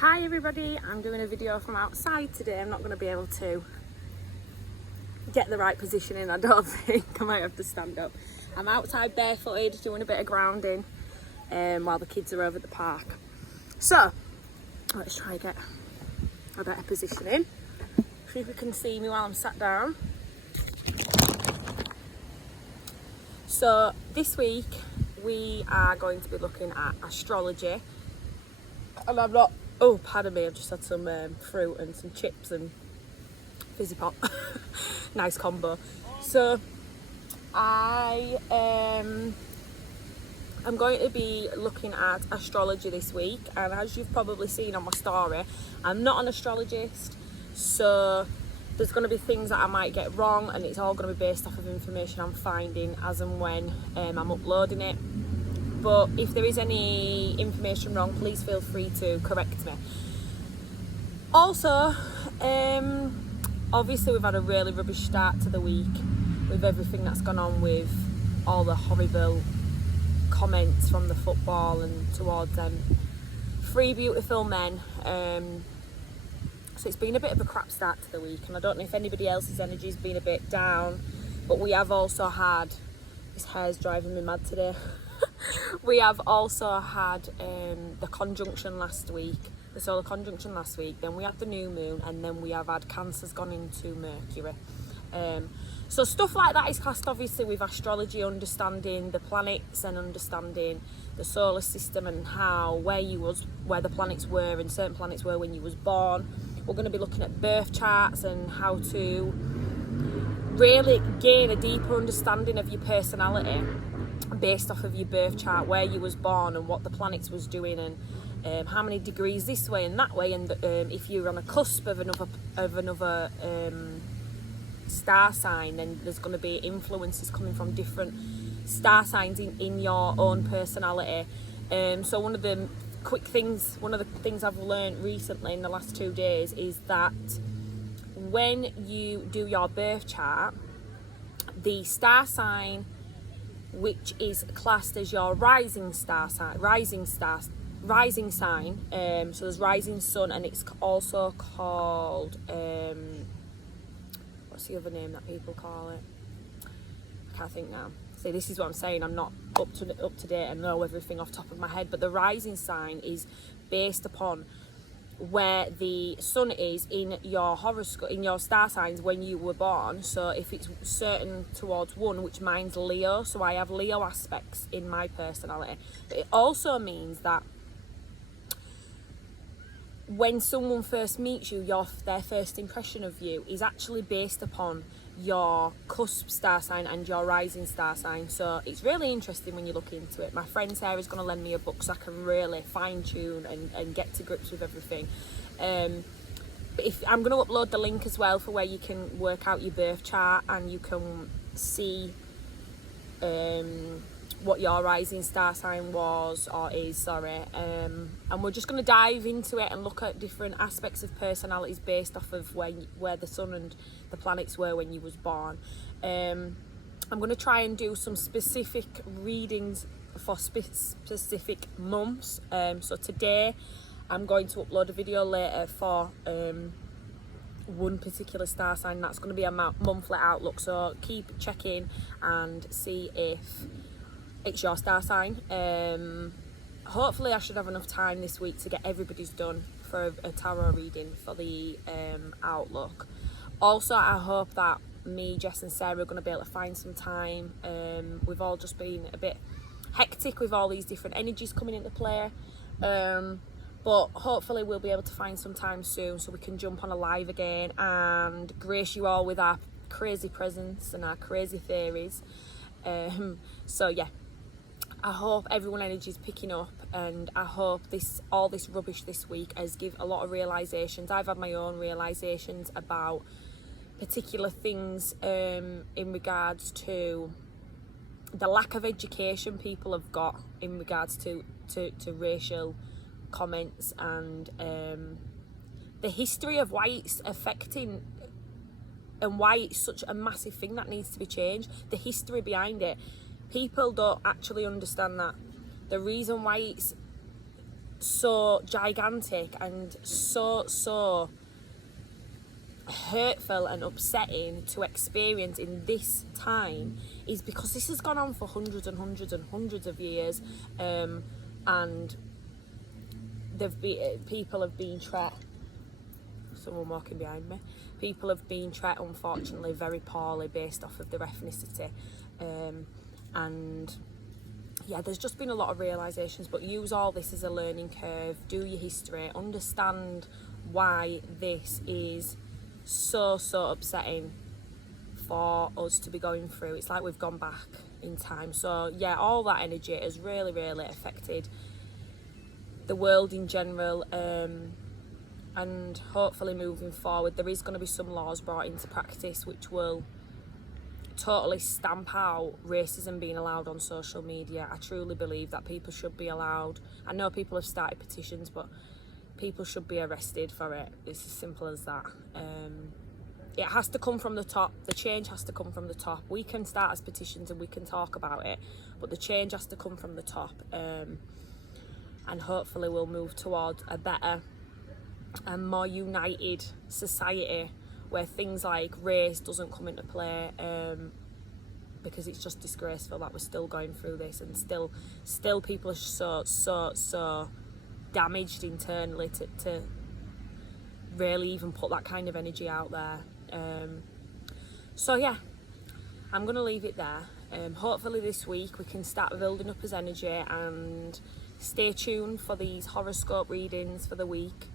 Hi everybody, I'm doing a video from outside today. I'm not going to be able to get the right position in, I don't think. I might have to stand up. I'm outside barefooted doing a bit of grounding while the kids are over at the park. So, let's try and get a better position in. See if you can see me while I'm sat down. So, this week we are going to be looking at astrology. And I'm not... Oh, pardon me, I've just had some fruit and some chips and fizzy pop. Nice combo. So, I'm going to be looking at astrology this week. And as you've probably seen on my story, I'm not an astrologist. So, there's going to be things that I might get wrong. And it's all going to be based off of information I'm finding as and when I'm uploading it. But if there is any information wrong, please feel free to correct me. Also, obviously we've had a really rubbish start to the week with everything that's gone on with all the horrible comments from the football and towards three beautiful men. So it's been a bit of a crap start to the week, and I don't know if anybody else's energy's been a bit down, but we have also had... This hair's driving me mad today. We have also had the conjunction last week, the solar conjunction last week, then we had the new moon, and then we have had Cancer's gone into Mercury. So stuff like that is classed obviously with astrology, understanding the planets and understanding the solar system and where the planets were and certain planets were when you was born. We're going to be looking at birth charts and how to really gain a deeper understanding of your personality based off of your birth chart, where you was born and what the planets was doing, and how many degrees this way and that way, and if you're on a cusp of another star sign, then there's going to be influences coming from different star signs in your own personality. So one of the things I've learned recently in the last 2 days is that when you do your birth chart, the star sign which is classed as your rising sign. So there's rising sun, and it's also called what's the other name that people call it? I can't think now. See, this is what I'm saying. I'm not up to date and know everything off the top of my head. But the rising sign is based upon where the sun is in your horoscope, in your star signs when you were born. So if it's certain towards one, which mine's Leo, so I have Leo aspects in my personality. But it also means that when someone first meets you, their first impression of you is actually based upon your cusp star sign and your rising star sign. So it's really interesting when you look into it. My friend Sarah's going to lend me a book so I can really fine tune and get to grips with everything. But if I'm going to upload the link as well for where you can work out your birth chart and you can see what your rising star sign was or is, sorry. And we're just going to dive into it and look at different aspects of personalities based off of where the sun and the planets were when you was born. I'm going to try and do some specific readings for specific months. So today I'm going to upload a video later for one particular star sign. That's going to be a monthly outlook, so keep checking and see if it's your star sign. Hopefully I should have enough time this week to get everybody's done for a tarot reading for the outlook. Also, I hope that me, Jess and Sarah are going to be able to find some time. We've all just been a bit hectic with all these different energies coming into play, but hopefully we'll be able to find some time soon so we can jump on a live again and grace you all with our crazy presence and our crazy theories. So yeah, I hope everyone energy is picking up, and I hope all this rubbish this week has give a lot of realizations. I've had my own realizations about particular things in regards to the lack of education people have got in regards to racial comments and the history of why it's affecting and why it's such a massive thing that needs to be changed. The history behind it. People don't actually understand that the reason why it's so gigantic and so hurtful and upsetting to experience in this time is because this has gone on for hundreds and hundreds and hundreds of years, and people have been trapped. Someone walking behind me. People have been treated, unfortunately, very poorly based off of their ethnicity, and yeah, there's just been a lot of realisations. But use all this as a learning curve. Do your history. Understand why this is so upsetting for us to be going through. It's like we've gone back in time. So yeah, all that energy has really affected the world in general, and hopefully moving forward there is going to be some laws brought into practice which will totally stamp out racism being allowed on social media. I truly believe that people should be allowed. I know people have started petitions, but people should be arrested for it. It's as simple as that. It has to come from the top. The change has to come from the top. We can start as petitions and we can talk about it, but the change has to come from the top, and hopefully we'll move towards a better and more united society where things like race doesn't come into play, because it's just disgraceful that we're still going through this, and still people are so damaged internally to really even put that kind of energy out there. So yeah, I'm gonna leave it there. Hopefully this week we can start building up as energy, and stay tuned for these horoscope readings for the week.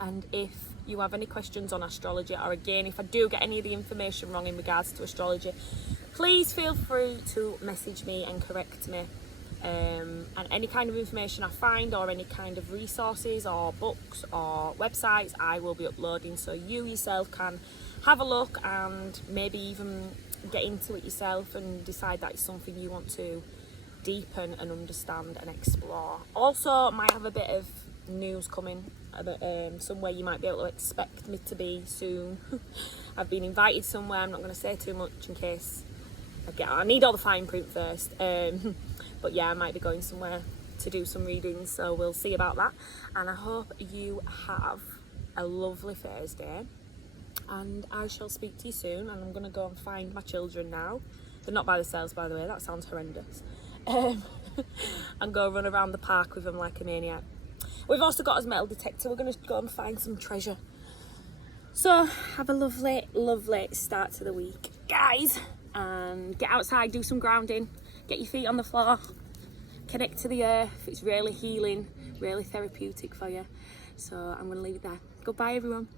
And if you have any questions on astrology, or again, if I do get any of the information wrong in regards to astrology, please feel free to message me and correct me. And any kind of information I find, or any kind of resources or books or websites, I will be uploading, so you yourself can have a look and maybe even get into it yourself and decide that it's something you want to deepen and understand and explore. Also, might have a bit of news coming about somewhere you might be able to expect me to be soon. I've been invited somewhere. I'm not going to say too much in case I need all the fine print first. But yeah, I might be going somewhere to do some readings, so we'll see about that. And I hope you have a lovely Thursday, and I shall speak to you soon. And I'm going to go and find my children now. They're not by themselves, by the way. That sounds horrendous. And go run around the park with them like a maniac. We've also got us metal detector. We're going to go and find some treasure. So have a lovely start to the week, guys, and get outside, do some grounding, get your feet on the floor, connect to the earth. It's really healing, really therapeutic for you. So I'm going to leave it there. Goodbye, everyone.